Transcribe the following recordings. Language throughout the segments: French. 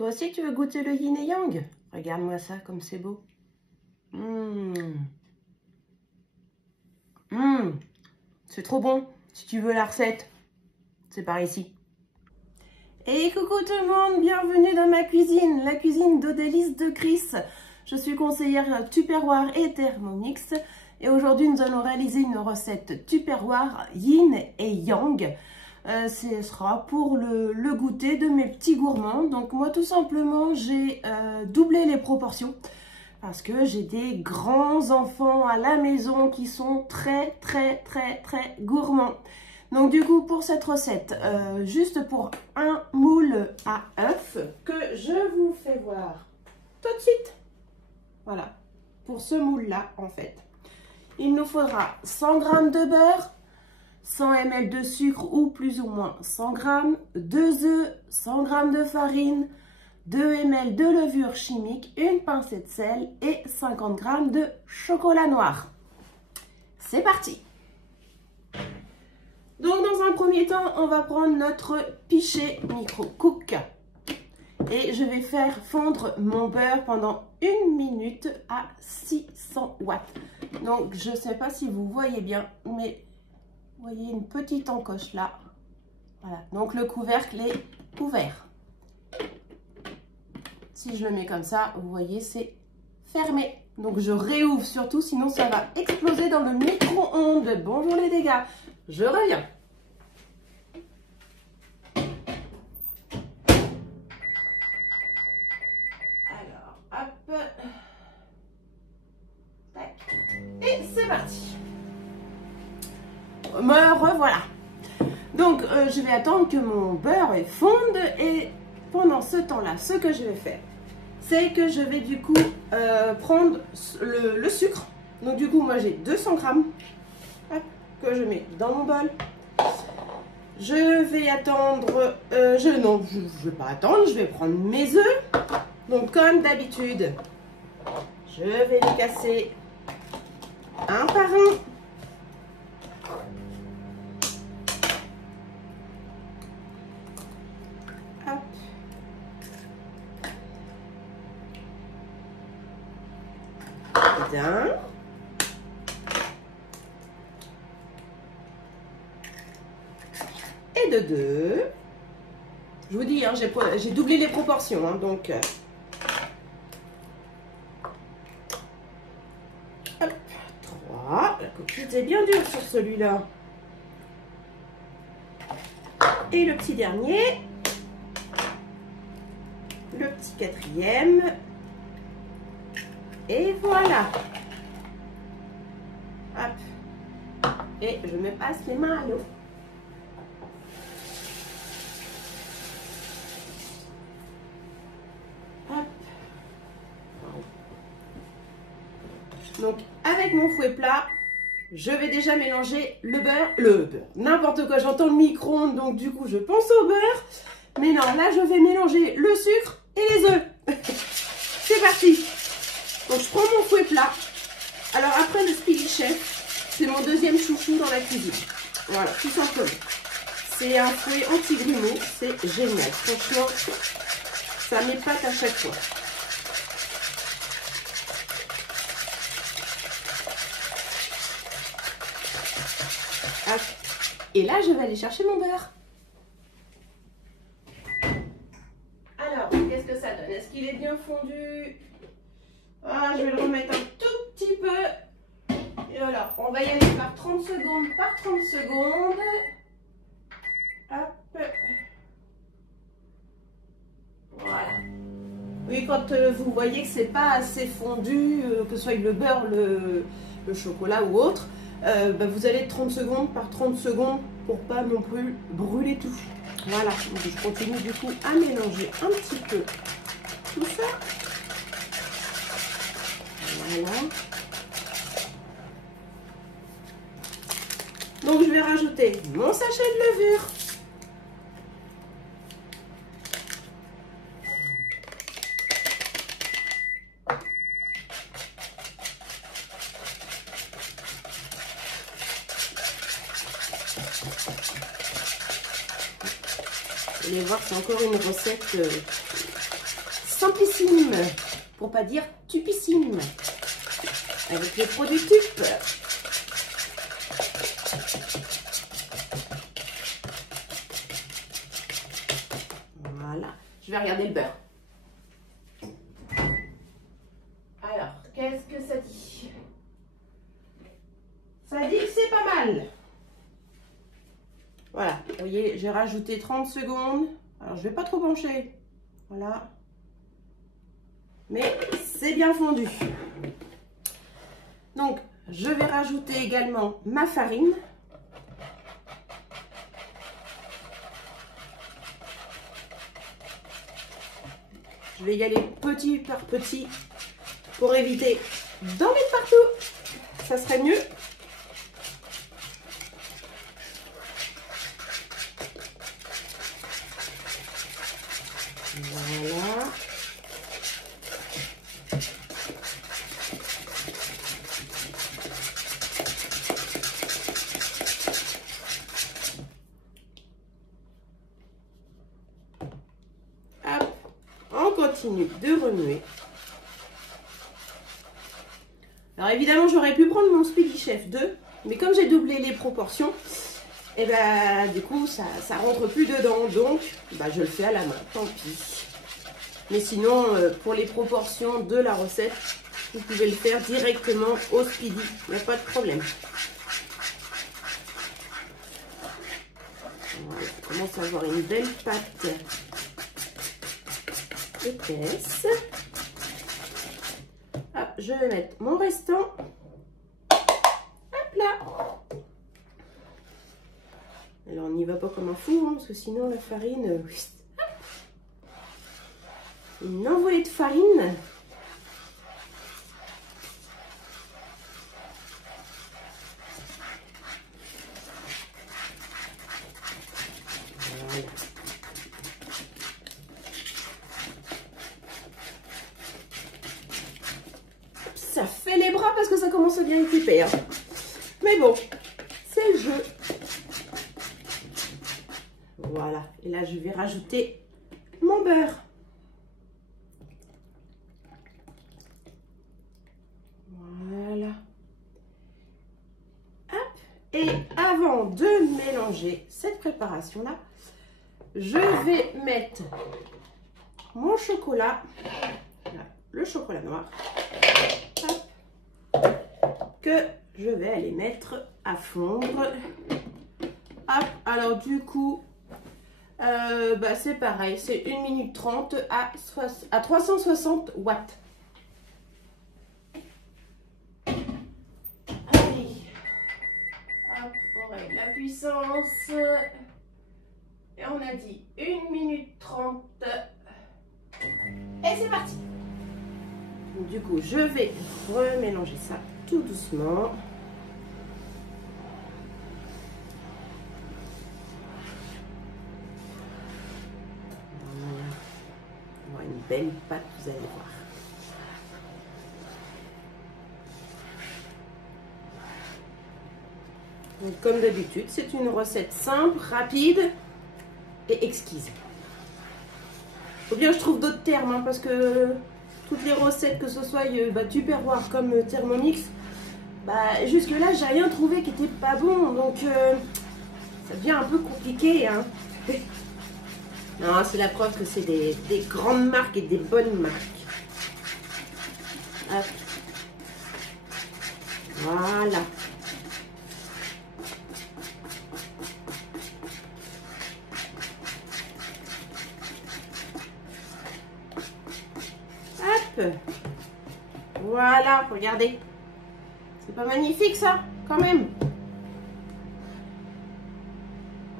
Toi aussi, tu veux goûter le yin et yang? Regarde-moi ça, comme c'est beau. C'est trop bon. Si tu veux la recette, c'est par ici. Et coucou tout le monde, bienvenue dans ma cuisine, la cuisine d'Odélis de Chris. Je suis conseillère Tupperware et Thermomix. Et aujourd'hui, nous allons réaliser une recette Tupperware yin et yang. Ce sera pour le goûter de mes petits gourmands. Donc moi, tout simplement, j'ai doublé les proportions. Parce que j'ai des grands enfants à la maison qui sont très gourmands. Donc du coup, pour cette recette, juste pour un moule à œufs que je vous fais voir tout de suite. Voilà, pour ce moule-là, en fait. Il nous faudra 100 g de beurre, 100 ml de sucre ou plus ou moins 100 g, 2 œufs, 100 g de farine, 2 ml de levure chimique, une pincée de sel et 50 g de chocolat noir. C'est parti! Donc dans un premier temps, on va prendre notre pichet micro-cook et je vais faire fondre mon beurre pendant 1 minute à 600 watts. Donc je ne sais pas si vous voyez bien, mais vous voyez une petite encoche là. Voilà, donc le couvercle est ouvert. Si je le mets comme ça, vous voyez, c'est fermé. Donc je réouvre surtout, sinon ça va exploser dans le micro-ondes. Bonjour les dégâts, je reviens. Alors, hop. Tac. Et c'est parti. Me revoilà. Donc je vais attendre que mon beurre fonde et pendant ce temps-là, ce que je vais faire, c'est que je vais du coup prendre le sucre. Donc du coup, moi j'ai 200 g que je mets dans mon bol. Je vais attendre, non, je ne vais pas attendre, je vais prendre mes œufs. Donc comme d'habitude, je vais les casser un par un. D'un. Et de deux. Je vous dis, hein, j'ai doublé les proportions, hein, donc hop, 3. La coquille est bien dure sur celui-là. Et le petit dernier, le petit quatrième. Et voilà. Hop. Et je me passe les mains à l'eau. Hop. Donc, avec mon fouet plat, je vais déjà mélanger le beurre, n'importe quoi, j'entends le micro-ondes, donc du coup, je pense au beurre. Mais non, là, je vais mélanger le sucre et les œufs. C'est parti. Donc je prends mon fouet plat. Alors après le Speedy Chef, c'est mon deuxième chouchou dans la cuisine. Voilà, tout simplement. C'est un fouet anti-grumeaux, c'est génial. Franchement, ça m'épate à chaque fois. Hop. Et là, je vais aller chercher mon beurre. Alors, qu'est-ce que ça donne? Est-ce qu'il est bien fondu? Ah, je vais le remettre un tout petit peu. Et voilà, on va y aller par 30 secondes, par 30 secondes. Hop. Voilà. Oui, quand vous voyez que c'est pas assez fondu, que ce soit le beurre, le chocolat ou autre, vous allez 30 secondes par 30 secondes pour pas non plus brûler tout. Voilà, donc je continue du coup à mélanger un petit peu tout ça. Voilà. Donc je vais rajouter mon sachet de levure. Vous allez voir, c'est encore une recette simplissime, pour pas dire tupissime, avec les produits TUP. Voilà, je vais regarder le beurre. Alors, qu'est-ce que ça dit? Ça dit que c'est pas mal. Voilà, vous voyez, j'ai rajouté 30 secondes. Alors, je vais pas trop pencher. Voilà. Mais c'est bien fondu. Donc, je vais rajouter également ma farine. Je vais y aller petit par petit pour éviter d'en mettre partout. Ça serait mieux. Voilà. Hop, on continue de remuer. Alors évidemment, j'aurais pu prendre mon Speedy Chef 2, mais comme j'ai doublé les proportions, et ben du coup ça rentre plus dedans, donc je le fais à la main, tant pis. Mais sinon, pour les proportions de la recette, vous pouvez le faire directement au Speedy, il n'y a pas de problème. Voilà, on commence à avoir une belle pâte épaisse. Hop, je vais mettre mon restant. Hop là. Alors on n'y va pas comme un fou, hein, parce que sinon la farine... une envolée de farine. Voilà. Ça fait les bras parce que ça commence à bien équiper. Hein. Mais bon, c'est le jeu. Voilà. Et là, je vais rajouter mon beurre. Voilà. Hop. Et avant de mélanger cette préparation-là, je vais mettre mon chocolat, là, le chocolat noir, hop, que je vais aller mettre à fondre. Hop. Alors du coup, c'est pareil, c'est 1 minute 30 à 360 watts. Allez, hop, on règle la puissance. Et on a dit 1 minute 30. Et c'est parti. Donc, du coup, je vais remélanger ça tout doucement. Une belle pâte, vous allez voir. Donc, comme d'habitude, c'est une recette simple, rapide et exquise. Ou bien je trouve d'autres termes, hein, parce que toutes les recettes, que ce soit Tupperware comme Thermomix, jusque là j'ai rien trouvé qui était pas bon, donc ça devient un peu compliqué. Hein. Non, c'est la preuve que c'est des grandes marques et des bonnes marques. Hop. Voilà. Hop. Voilà, regardez. C'est pas magnifique ça, quand même.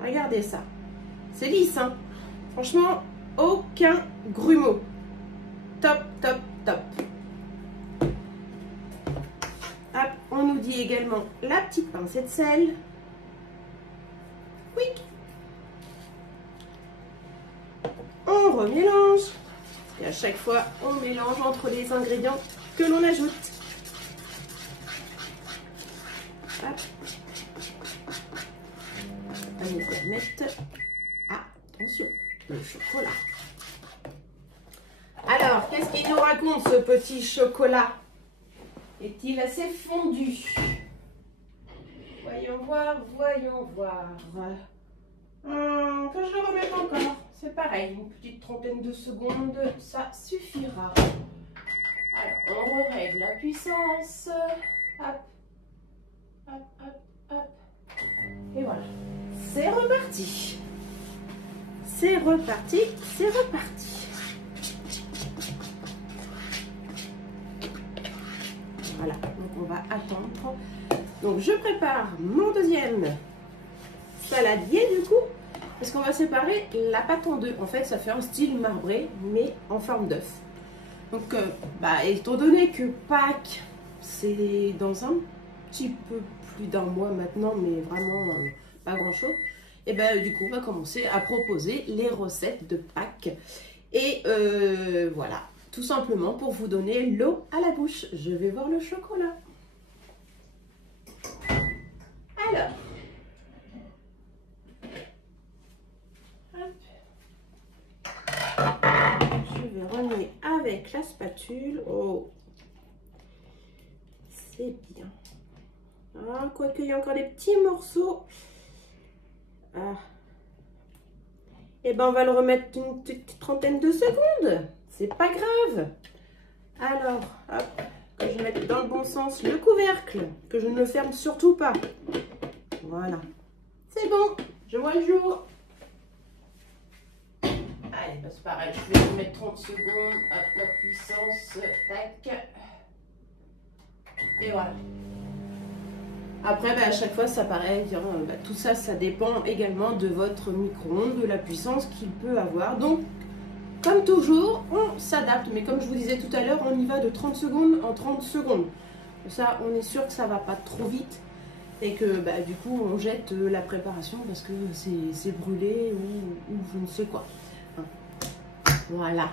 Regardez ça. C'est lisse, hein. Franchement, aucun grumeau. Top, top, top. Hop, on nous dit également la petite pincée de sel. Quick. On remélange. Et à chaque fois, on mélange entre les ingrédients que l'on ajoute. Hop. On va mettre... attention, le chocolat. Alors, Qu'est-ce qu'il nous raconte, ce petit chocolat? Est-il assez fondu? Voyons voir, voyons voir. Que je le remette encore. C'est pareil, une petite trentaine de secondes, ça suffira. Alors, on règle la puissance. Hop, hop, hop, hop. Et voilà. C'est reparti. C'est reparti, c'est reparti. Voilà, donc on va attendre. Donc je prépare mon deuxième saladier du coup, parce qu'on va séparer la pâte en deux. En fait, ça fait un style marbré, mais en forme d'œuf. Donc, étant donné que Pâques, c'est dans un petit peu plus d'un mois maintenant, mais vraiment pas grand-chose, et du coup, on va commencer à proposer les recettes de Pâques. Et voilà, tout simplement pour vous donner l'eau à la bouche. Je vais voir le chocolat. Alors, hop. Je vais remuer avec la spatule. Oh, c'est bien. Ah, quoique il y a encore des petits morceaux. Ah. Et on va le remettre une petite trentaine de secondes. C'est pas grave. Alors, hop, que je mette dans le bon sens le couvercle, que je ne le ferme surtout pas. Voilà. C'est bon, je vois le jour. Allez, c'est pareil, je vais mettre 30 secondes. Hop, la puissance, tac. Et voilà. Après, à chaque fois, ça paraît, tout ça, ça dépend également de votre micro-ondes, de la puissance qu'il peut avoir. Donc, comme toujours, on s'adapte. Mais comme je vous disais tout à l'heure, on y va de 30 secondes en 30 secondes. Ça, on est sûr que ça ne va pas trop vite. Et que du coup, on jette la préparation parce que c'est brûlé ou je ne sais quoi. Voilà.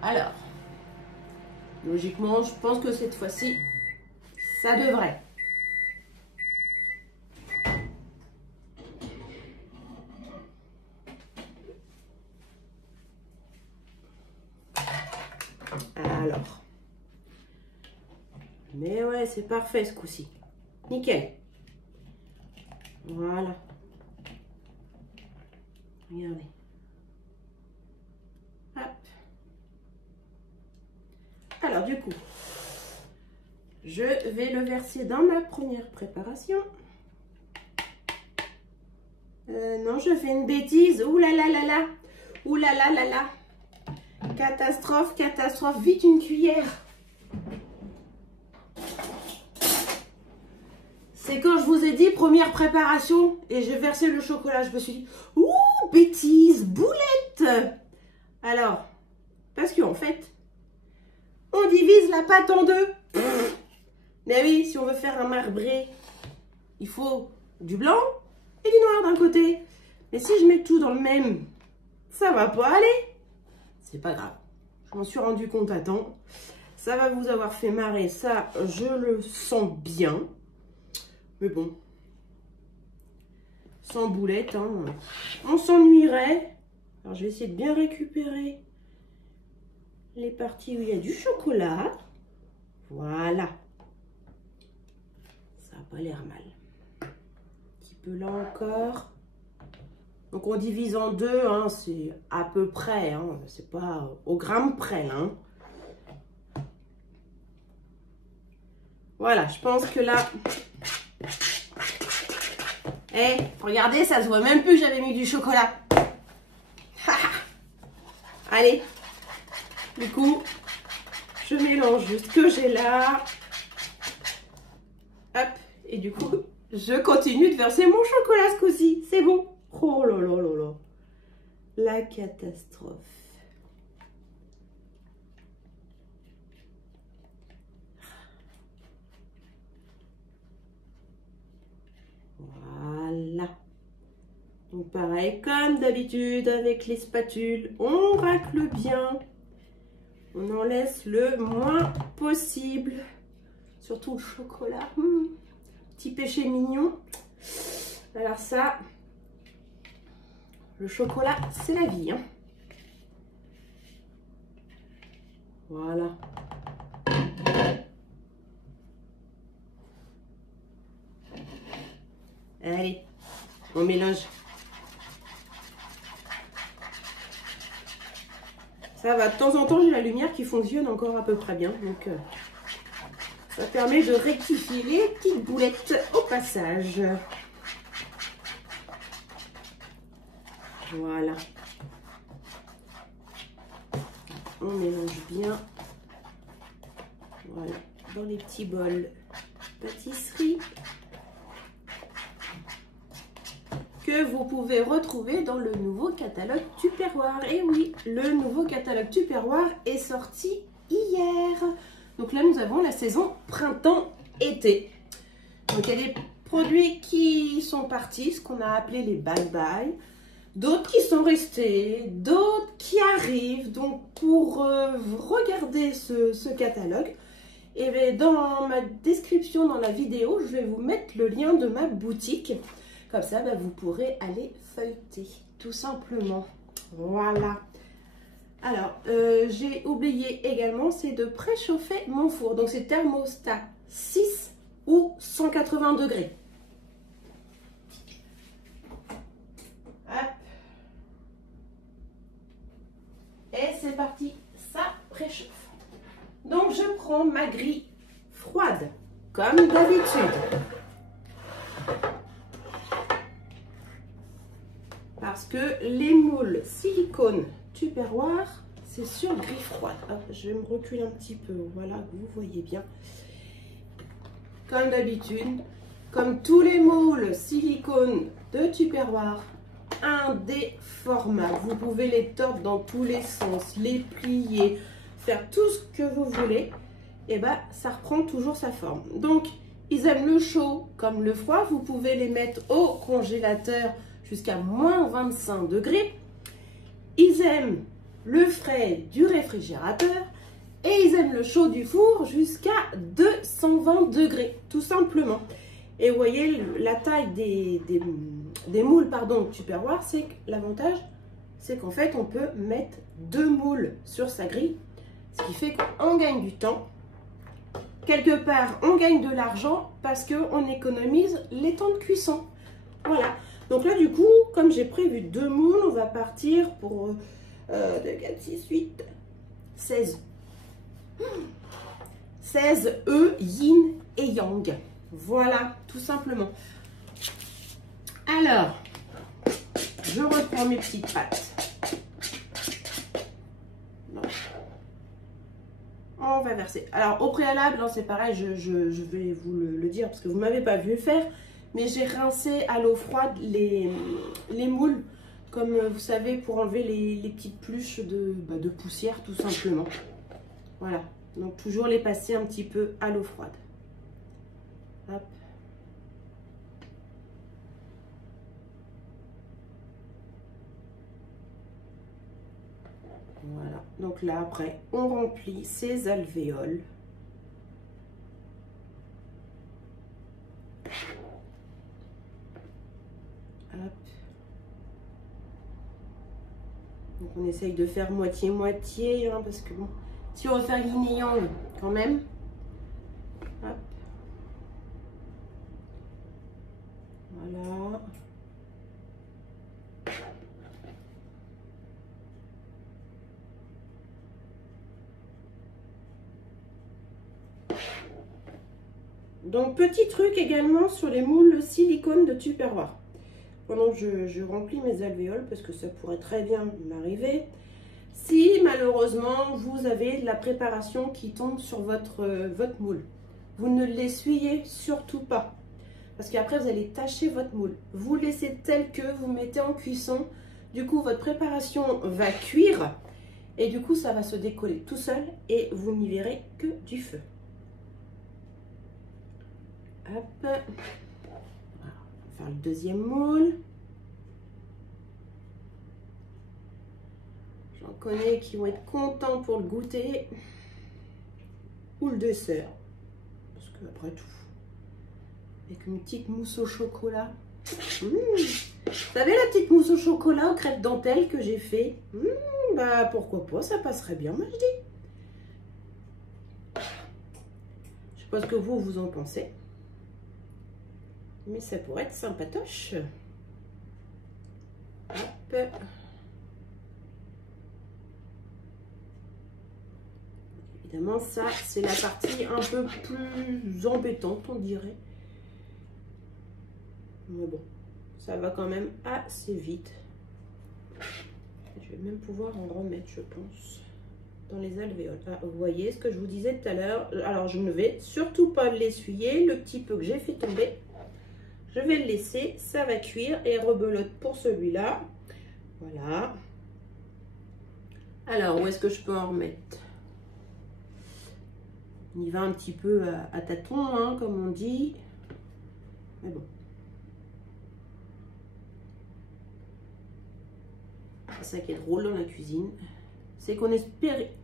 Alors, logiquement, je pense que cette fois-ci, ça devrait. Alors. Mais ouais, c'est parfait ce coup-ci. Nickel. Voilà. Regardez. Hop. Alors du coup, je vais le verser dans ma première préparation. Non, je fais une bêtise. Ouh là là là là. Ouh là là là là. Catastrophe, catastrophe. Vite une cuillère. C'est quand je vous ai dit première préparation et j'ai versé le chocolat. Je me suis dit, ouh, bêtise, boulette. Alors, parce qu'en fait, on divise la pâte en deux. Mais oui, si on veut faire un marbré, il faut du blanc et du noir d'un côté. Mais si je mets tout dans le même, ça va pas aller. C'est pas grave. Je m'en suis rendu compte à temps. Ça va vous avoir fait marrer, ça, je le sens bien. Mais bon, sans boulette, hein, on s'ennuierait. Alors, je vais essayer de bien récupérer les parties où il y a du chocolat. Voilà. Ça n'a pas l'air mal. Un petit peu là encore. Donc, on divise en deux, hein, c'est à peu près. Hein, c'est pas au gramme près, hein. Voilà, je pense que là... regardez, ça se voit même plus que j'avais mis du chocolat. Allez, du coup, je mélange juste ce que j'ai là. Hop, et du coup, je continue de verser mon chocolat ce coup-ci. C'est bon. Oh là là là là. La catastrophe. Voilà. Donc pareil, comme d'habitude avec les spatules, on racle bien. On en laisse le moins possible. Surtout le chocolat. Petit péché mignon. Alors ça, le chocolat, c'est la vie, hein. Voilà. Allez, on mélange. Ça va, de temps en temps, j'ai la lumière qui fonctionne encore à peu près bien. Donc, ça permet de rectifier les petites boulettes au passage. Voilà. On mélange bien. Voilà, dans les petits bols pâtisserie que vous pouvez retrouver dans le nouveau catalogue Tupperware. Et oui, le nouveau catalogue Tupperware est sorti hier. Donc là, nous avons la saison printemps-été. Donc il y a des produits qui sont partis, ce qu'on a appelé les bye-bye. D'autres qui sont restés, d'autres qui arrivent. Donc pour regarder ce catalogue, et bien dans ma description dans la vidéo, je vais vous mettre le lien de ma boutique. Comme ça, ben, vous pourrez aller feuilleter, tout simplement. Voilà. Alors, j'ai oublié également, c'est de préchauffer mon four. Donc, c'est thermostat 6 ou 180 degrés. Hop. Et c'est parti, ça préchauffe. Donc, je prends ma grille froide, comme d'habitude. Parce que les moules silicone Tupperware, c'est sur grille froide. Hop, je vais me reculer un petit peu, voilà, vous voyez bien. Comme d'habitude, comme tous les moules silicone de Tupperware, un des formats. Vous pouvez les tordre dans tous les sens, les plier, faire tout ce que vous voulez. Et ben, ça reprend toujours sa forme. Donc, ils aiment le chaud comme le froid. Vous pouvez les mettre au congélateur jusqu'à moins 25 degrés. Ils aiment le frais du réfrigérateur et ils aiment le chaud du four jusqu'à 220 degrés, tout simplement. Et vous voyez, la taille des moules Tupperware, c'est que l'avantage, c'est qu'en fait, on peut mettre 2 moules sur sa grille, ce qui fait qu'on gagne du temps. Quelque part, on gagne de l'argent parce qu'on économise les temps de cuisson. Voilà. Donc là, du coup, comme j'ai prévu 2 moules, on va partir pour 2, 4, 6, 8, 16. 16 œufs yin et yang. Voilà, tout simplement. Alors, je reprends mes petites pâtes. On va verser. Alors, au préalable, c'est pareil, je vais vous le dire parce que vous ne m'avez pas vu le faire. Mais j'ai rincé à l'eau froide les moules, comme vous savez, pour enlever les petites pluches de poussière, tout simplement. Voilà, donc toujours les passer un petit peu à l'eau froide. Hop. Voilà, donc là, après, on remplit ces alvéoles. Donc on essaye de faire moitié-moitié, hein, parce que bon, si on veut faire yin et yang quand même. Hop. Voilà. Donc petit truc également sur les moules silicone de Tupperware. Pendant que je remplis mes alvéoles, parce que ça pourrait très bien m'arriver, si malheureusement vous avez de la préparation qui tombe sur votre moule, vous ne l'essuyez surtout pas, parce qu'après vous allez tacher votre moule. Vous laissez tel que, vous mettez en cuisson, du coup votre préparation va cuire, et du coup ça va se décoller tout seul, et vous n'y verrez que du feu. Hop. Voilà. On va faire le deuxième moule. J'en connais qui vont être contents pour le goûter ou le dessert, parce que après tout, avec une petite mousse au chocolat. Vous savez, la petite mousse au chocolat aux crêpes dentelles que j'ai fait, bah pourquoi pas, ça passerait bien, moi je dis. pas ce que vous en pensez. Mais ça pourrait être sympatoche. Hop. Évidemment, ça, c'est la partie un peu plus embêtante, on dirait. Mais bon, ça va quand même assez vite. Je vais même pouvoir en remettre, je pense, dans les alvéoles. Ah, vous voyez ce que je vous disais tout à l'heure. Alors, je ne vais surtout pas l'essuyer. Le petit peu que j'ai fait tomber, je vais le laisser. Ça va cuire et rebelote pour celui-là. Voilà. Alors, où est-ce que je peux en remettre? On y va un petit peu à tâtons, hein, comme on dit. Mais bon. C'est ça qui est drôle dans la cuisine. C'est qu'on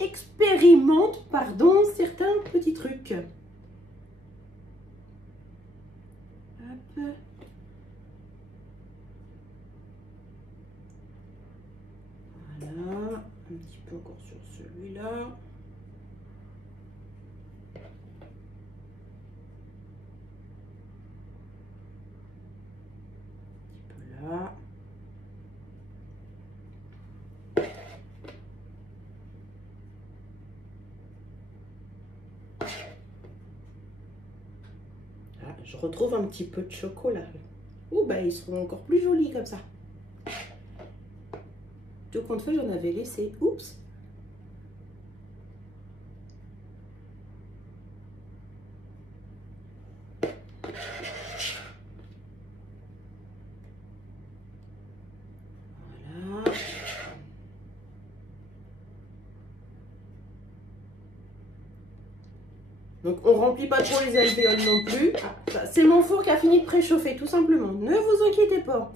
expérimente, pardon, certains petits trucs. Hop. Voilà. Un petit peu encore sur celui-là. Là. Ah, je retrouve un petit peu de chocolat. Oh, bah ils seront encore plus jolis comme ça. Tout compte fait, j'en avais laissé. Oups. Donc on remplit pas trop les alvéoles non plus. Ah, c'est mon four qui a fini de préchauffer, tout simplement. Ne vous inquiétez pas.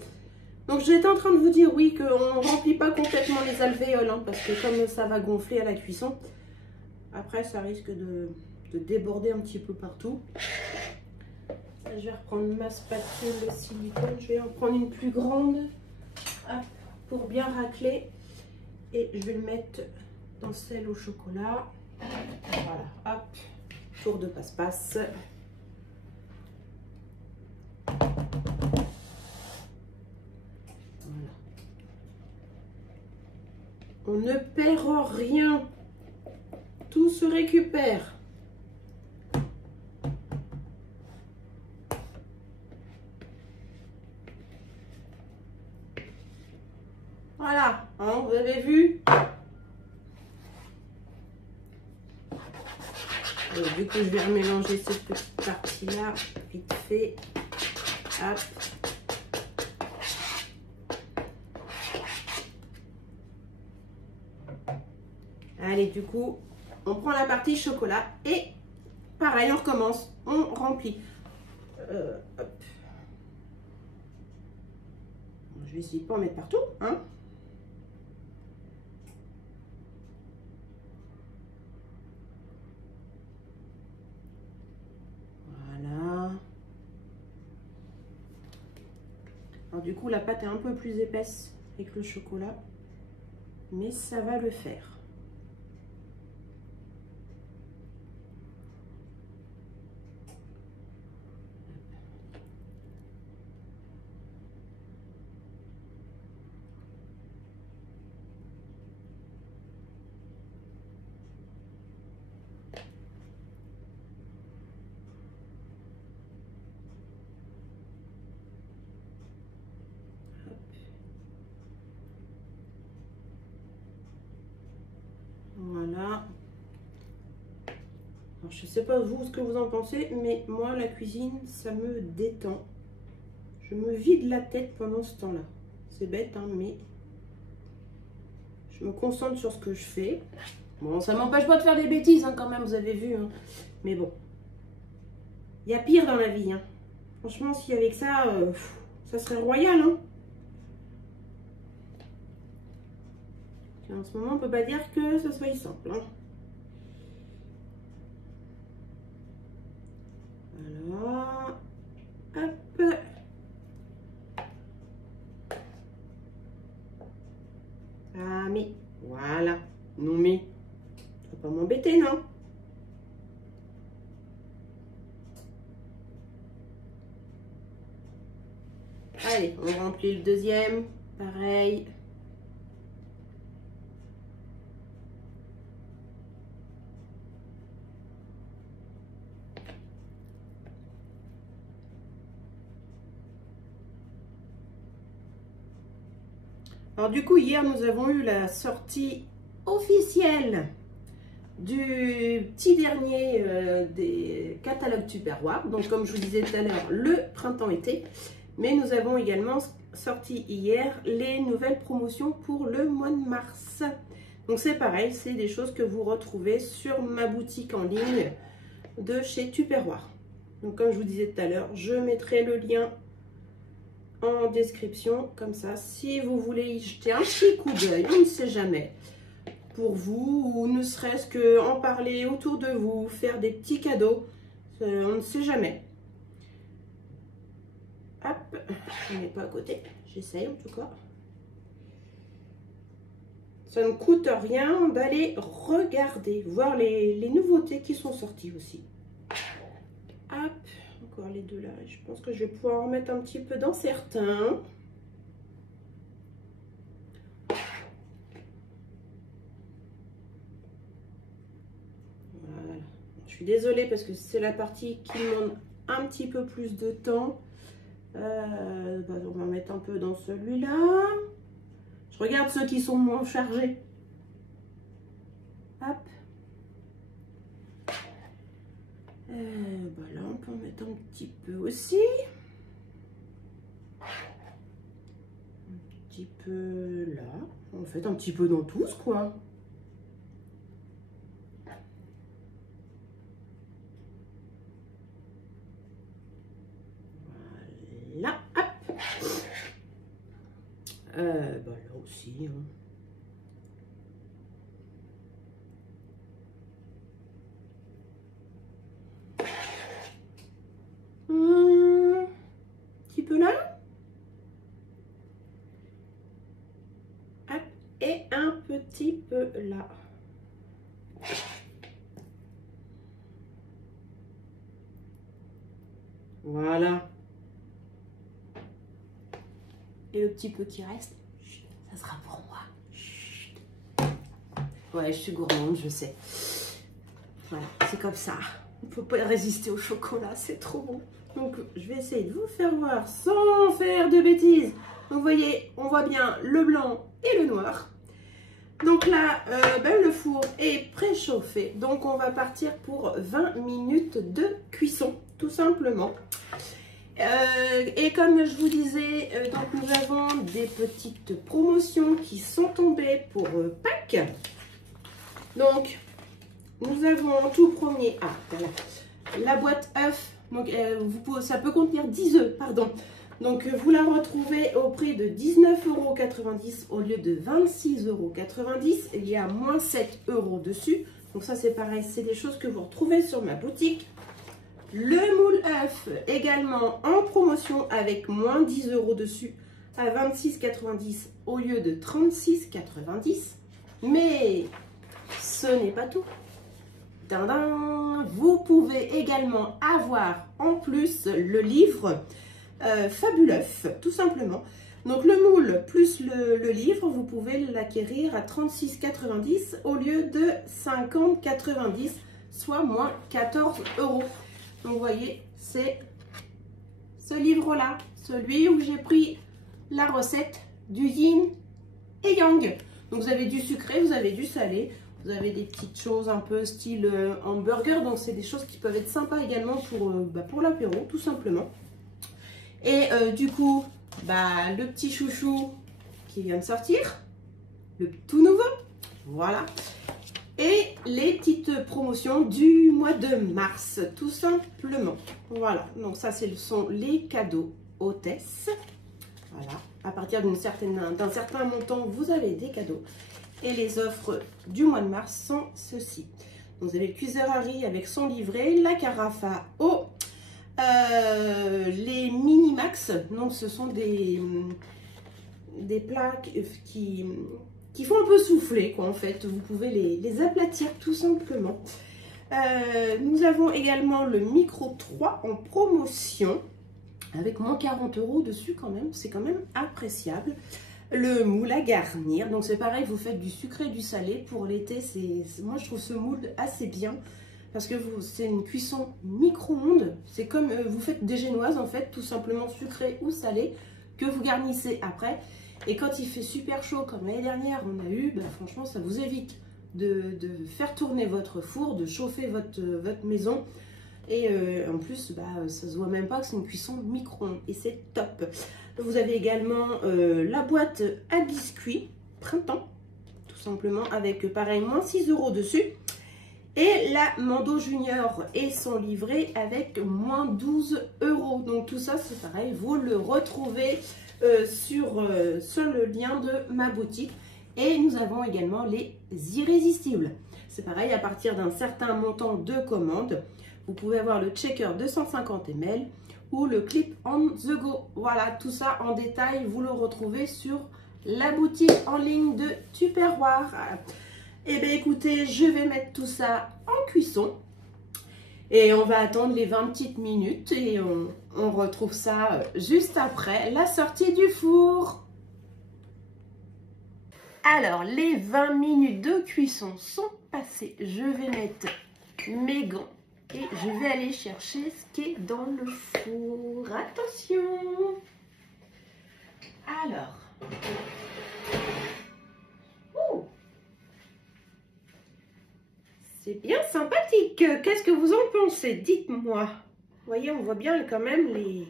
Donc j'étais en train de vous dire, oui, qu'on ne remplit pas complètement les alvéoles, hein, parce que comme ça va gonfler à la cuisson, après ça risque de déborder un petit peu partout. Là, je vais reprendre ma spatule silicone, je vais en prendre une plus grande, hop, pour bien racler. Et je vais le mettre dans celle au chocolat. Voilà, hop. Tour de passe-passe. Voilà. On ne perd rien. Tout se récupère. Voilà, hein, vous avez vu? Et du coup, je vais remélanger cette petite partie-là, vite fait. Hop. Allez, du coup, on prend la partie chocolat et pareil, on recommence. On remplit. Hop. Je vais essayer de pas en mettre partout, hein. Alors du coup, la pâte est un peu plus épaisse avec le chocolat, mais ça va le faire. Voilà. Alors, je ne sais pas vous ce que vous en pensez, mais moi la cuisine ça me détend. Je me vide la tête pendant ce temps-là. C'est bête, hein, mais je me concentre sur ce que je fais. Bon, ça m'empêche pas de faire des bêtises, hein, quand même, vous avez vu. Hein. Mais bon, il y a pire dans la vie. Hein. Franchement, si avec ça, ça serait royal. Hein. En ce moment, on peut pas dire que ça soit simple. Hein. Voilà. Hop. Ah, mais voilà. Non, mais tu vas pas m'embêter, non? Allez, on remplit le deuxième. Pareil. Alors du coup, hier, nous avons eu la sortie officielle du petit dernier des catalogues Tupperware. Donc comme je vous disais tout à l'heure, le printemps-été. Mais nous avons également sorti hier les nouvelles promotions pour le mois de mars. Donc c'est pareil, c'est des choses que vous retrouvez sur ma boutique en ligne de chez Tupperware. Donc comme je vous disais tout à l'heure, je mettrai le lien en description, comme ça, si vous voulez y jeter un petit coup d'œil, on ne sait jamais, pour vous, ou ne serait-ce que en parler autour de vous, faire des petits cadeaux, on ne sait jamais. Hop, je ne mets pas à côté, j'essaye en tout cas. Ça ne coûte rien d'aller regarder, voir les nouveautés qui sont sorties aussi. Hop. Encore les deux là, je pense que je vais pouvoir en mettre un petit peu dans certains. Voilà. Je suis désolée parce que c'est la partie qui demande un petit peu plus de temps. On va mettre un peu dans celui-là. Je regarde ceux qui sont moins chargés. Hop. Là, on peut en mettre un petit peu aussi. Un petit peu là. En fait, un petit peu dans tous, quoi. Voilà. Hop. Là aussi. Hein. Un petit peu là. Hop. Et un petit peu là. Voilà. Et le petit peu qui reste, ça sera pour moi. Chut. Ouais, je suis gourmande, je sais. Voilà, c'est comme ça. On ne peut pas résister au chocolat, c'est trop bon. Donc, je vais essayer de vous faire voir sans faire de bêtises. Donc, vous voyez, on voit bien le blanc et le noir. Donc là, le four est préchauffé. Donc, on va partir pour 20 minutes de cuisson, tout simplement. Et comme je vous disais, donc nous avons des petites promotions qui sont tombées pour Pâques. Donc, nous avons en tout premier voilà, la boîte œuf. Donc, ça peut contenir 10 œufs, pardon. Donc, vous la retrouvez au prix de 19,90 € au lieu de 26,90 €. Il y a moins 7 € dessus. Donc, ça, c'est pareil, c'est des choses que vous retrouvez sur ma boutique. Le moule œuf également en promotion avec moins 10 € dessus à 26,90 € au lieu de 36,90 €. Mais ce n'est pas tout. Tadam! Vous pouvez également avoir en plus le livre Fabuleuf, tout simplement. Donc le moule plus le livre, vous pouvez l'acquérir à 36,90 € au lieu de 50,90 €, soit moins 14 €. Donc vous voyez, c'est ce livre-là, celui où j'ai pris la recette du yin et yang. Donc vous avez du sucré, vous avez du salé, vous avez des petites choses un peu style hamburger. Donc c'est des choses qui peuvent être sympas également pour l'apéro, tout simplement. Et du coup, le petit chouchou qui vient de sortir, le tout nouveau, voilà. Et les petites promotions du mois de mars, tout simplement. Voilà, donc ça, ce sont les cadeaux hôtesses. Voilà, à partir d'un certain montant, vous avez des cadeaux. Et les offres du mois de mars sont ceci. Donc, vous avez le cuiseur à riz avec son livret, la carafe à eau, les mini max. Donc, ce sont des plats qui font un peu souffler, quoi, en fait. Vous pouvez les aplatir tout simplement. Nous avons également le micro 3 en promotion avec moins 40 € dessus quand même. C'est quand même appréciable. Le moule à garnir, donc c'est pareil, vous faites du sucré et du salé. Pour l'été, moi je trouve ce moule assez bien parce que c'est une cuisson micro-ondes. C'est comme vous faites des génoises en fait, tout simplement sucré ou salé, que vous garnissez après. Et quand il fait super chaud comme l'année dernière on a eu, franchement ça vous évite de faire tourner votre four, de chauffer votre maison. Et en plus, ça se voit même pas que c'est une cuisson micro-ondes et c'est top. Vous avez également la boîte à biscuits printemps, tout simplement, avec pareil, moins 6 € dessus. Et la Mando Junior et son livret avec moins 12 €. Donc tout ça, c'est pareil, vous le retrouvez sur le lien de ma boutique. Et nous avons également les irrésistibles. C'est pareil, à partir d'un certain montant de commande, vous pouvez avoir le checker 250 ml ou le clip on the go. Voilà, tout ça en détail, vous le retrouvez sur la boutique en ligne de Tupperware. Et bien écoutez, je vais mettre tout ça en cuisson. Et on va attendre les 20 petites minutes et on retrouve ça juste après la sortie du four. Alors, les 20 minutes de cuisson sont passées. Je vais mettre mes gants et je vais aller chercher ce qui est dans le four. Attention! Alors. C'est bien sympathique. Qu'est-ce que vous en pensez? Dites-moi. Vous voyez, on voit bien quand même les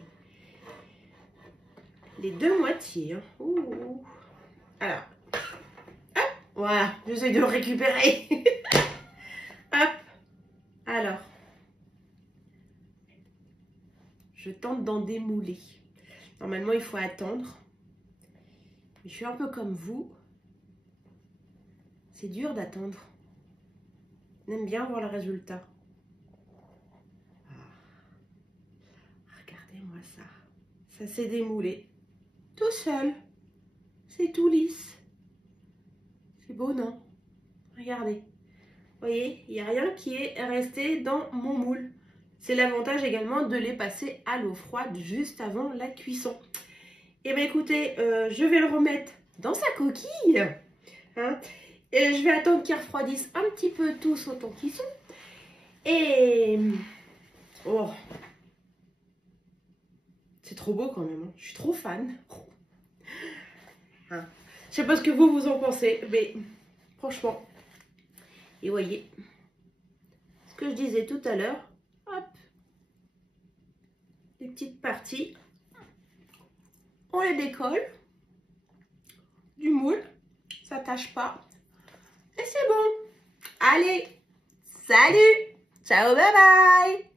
deux moitiés. Hein. Ouh. Alors. Hop, voilà, j'essaie de le récupérer. Hop. Alors. Je tente d'en démouler. Normalement, il faut attendre. Je suis un peu comme vous. C'est dur d'attendre. On aime bien voir le résultat. Regardez-moi ça. Ça s'est démoulé. Tout seul. C'est tout lisse. C'est beau, non? Regardez. Vous voyez, il n'y a rien qui est resté dans mon moule. C'est l'avantage également de les passer à l'eau froide juste avant la cuisson. Et bien écoutez, je vais le remettre dans sa coquille. Hein, et je vais attendre qu'il refroidisse un petit peu tous autant qu'ils sont. Et... oh, c'est trop beau quand même. Hein. Je suis trop fan. Hein. Je sais pas ce que vous en pensez, mais franchement. Et voyez, ce que je disais tout à l'heure. Hop. Les petites parties. On les décolle. Du moule. Ça tâche pas. Et c'est bon. Allez, salut. Ciao, bye bye.